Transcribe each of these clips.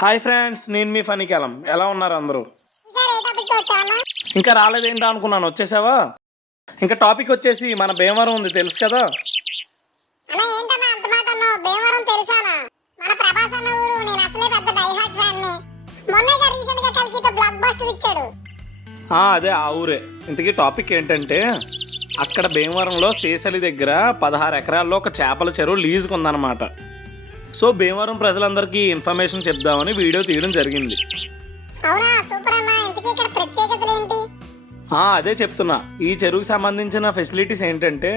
Hi friends, నేను మీ ఫణికాలం. ఎలా ఉన్నారు అందరూ? ఇంకా రాలేదేంటా అనుకున్నాను, వచ్చేసావా? ఇంకా టాపిక్ వచ్చేసి మన భీమవరం ఉంది, తెలుసు కదా? అదే ఆ ఊరే. ఇంతకీ టాపిక్ ఏంటంటే, అక్కడ భీమవరంలో శేషలి దగ్గర 16 ఎకరాల్లో ఒక చేపల చెరువు లీజుకు ఉందన్నమాట. సో భీమవరం ప్రజలందరికీ ఇన్ఫర్మేషన్ చెప్దామని వీడియో తీయడం జరిగింది. అదే చెప్తున్నా. ఈ చెరువుకి సంబంధించిన ఫెసిలిటీస్ ఏంటంటే,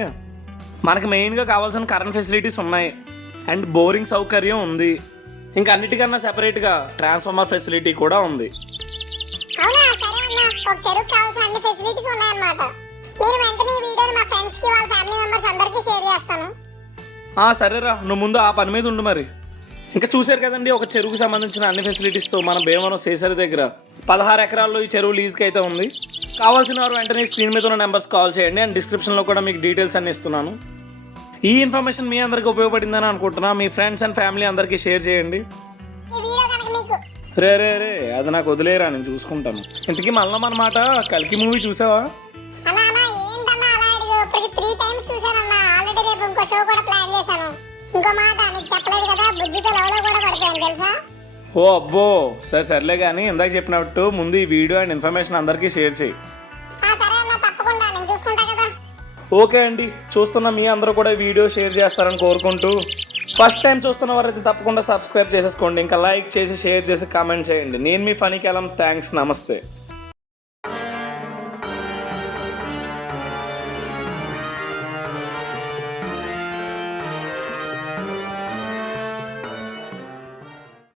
మనకి మెయిన్గా కావాల్సిన కరెంట్ ఫెసిలిటీస్ ఉన్నాయి, అండ్ బోరింగ్ సౌకర్యం ఉంది. ఇంకా అన్నిటికన్నా సెపరేట్గా ట్రాన్స్ఫార్మర్ ఫెసిలిటీ కూడా ఉంది. సరేరా, నువ్వు ముందు ఆ పని మీద ఉండు. మరి ఇంకా చూశారు కదండి, ఒక చెరువుకి సంబంధించిన అన్ని ఫెసిలిటీస్తో మన భీమవరం శేషరి దగ్గర 16 ఎకరాల్లో ఈ చెరువు లీజ్కి అయితే ఉంది. కావాల్సిన వారు వెంటనే స్క్రీన్ మీద ఉన్న నెంబర్స్ కాల్ చేయండి, అండ్ డిస్క్రిప్షన్లో కూడా మీకు డీటెయిల్స్ అన్ని ఇస్తున్నాను. ఈ ఇన్ఫర్మేషన్ మీ అందరికీ ఉపయోగపడిందని అనుకుంటున్నా. మీ ఫ్రెండ్స్ అండ్ ఫ్యామిలీ అందరికీ షేర్ చేయండి. రే రే రే అది నాకు వదిలేరా, నేను చూసుకుంటాను. ఇంతకీ మళ్ళీ అన్నమాట, కల్కి మూవీ చూసావా? ఓ అబ్బో, సర్లే కానీ ఇందాక చెప్పినట్టు ముందు ఈ వీడియో అండ్ ఇన్ఫర్మేషన్ అందరికీ షేర్ చేయి. ఓకే అండి, చూస్తున్న మీ అందరూ కూడా వీడియో షేర్ చేస్తారని కోరుకుంటూ, ఫస్ట్ టైం చూస్తున్న వారైతే తప్పకుండా సబ్స్క్రైబ్ చేసేసుకోండి. ఇంకా లైక్ చేసి షేర్ చేసి కామెంట్ చేయండి. నేను మీ ఫణికాలం. థ్యాంక్స్, నమస్తే.